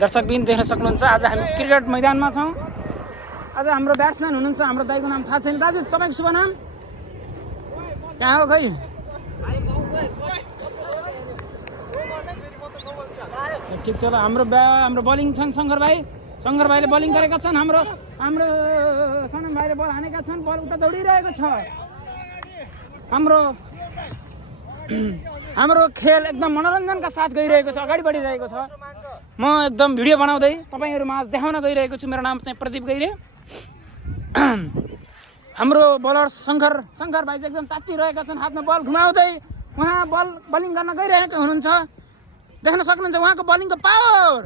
दर्शकबिन देख्न सक्नुहुन्छ आज हामी क्रिकेट मैदानमा छौँ। आज हाम्रो ब्याट्सम्यान हुनुहुन्छ, हाम्रो दाइको नाम थाहा छैन। दाजु तपाईँको शुभ नाम कहाँ हो खै? ठिक छ ल, हाम्रो बलिङ छन् शङ्कर भाइले बलिङ गरेका छन्। हाम्रो सनम भाइले बल हानेका छन्। बल उता दौडिरहेको छ। हाम्रो खेल एकदम मनोरञ्जनका साथ गइरहेको छ, अगाडि बढिरहेको छ। म एकदम भिडियो बनाउँदै तपाईँहरूमा देखाउन गइरहेको छु। मेरो नाम चाहिँ प्रदीप गैरे। हाम्रो बलर शङ्कर भाइ चाहिँ एकदम तातिरहेका छन्, हातमा बल घुमाउँदै उहाँ बलिङ गर्न गइरहेका हुनुहुन्छ। देख्न सक्नुहुन्छ उहाँको बलिङको पावर।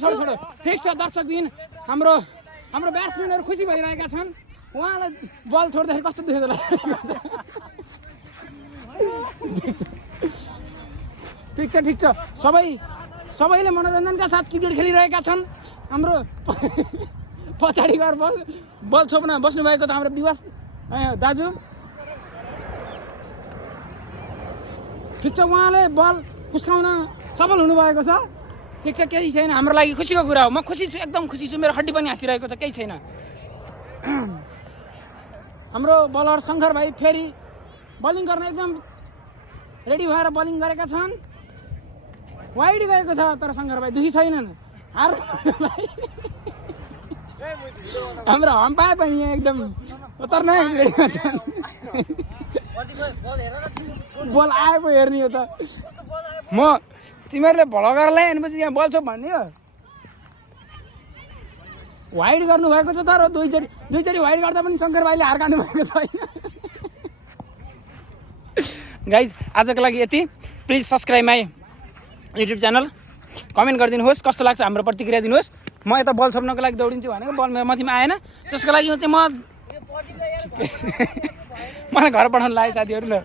छोडो। ठिक छ दर्शकबिन, हाम्रो ब्याट्सम्यानहरू खुसी भइरहेका छन्। उहाँलाई बल छोड्दाखेरि कस्तो देख्यो होला। ठिक छ सबैले मनोरञ्जनका साथ क्रिकेट खेलिरहेका छन्। हाम्रो पछाडि गएर बल छोप्न बस्नुभएको त हाम्रो विवास दाजु। ठिक छ, उहाँले बल पुस्काउन सफल हुनुभएको छ। ठिक छ, केही छैन, हाम्रो लागि खुसीको कुरा हो। म खुसी छु, एकदम खुसी छु। मेरो हड्डी पनि हाँसिरहेको छ, केही छैन। हाम्रो बलर शङ्कर भाइ फेरि बलिङ गर्न एकदम रेडी भएर बलिङ गरेका छन्। वाइड गएको छ, तर शङ्कर भाइ दुखी छैनन्। हाम्रो अम्पायर पनि यहाँ एकदम उतर्न रेडीमा छन्। बल आयो पो हेर्ने हो त। तिमीहरूले भलो गरेर ल्याए भनेपछि यहाँ बल छोप भन्ने हो। वाइड गर्नुभएको छ, तर दुईचोटि वाइड गर्दा पनि शङ्कर भाइले हार काट्नु भएको छैन। गाइज आजको लागि यति। Please subscribe my YouTube channel. Comment गरिदिनुहोस्, कस्तो लाग्छ हाम्रो प्रतिक्रिया दिनुहोस्। म यता बल छोप्नको लागि दौडिन्छु भनेको बल मेरो माथिमा आएन, त्यसको लागि चाहिँ मलाई घर पठाउनु लाग्यो साथीहरू। ल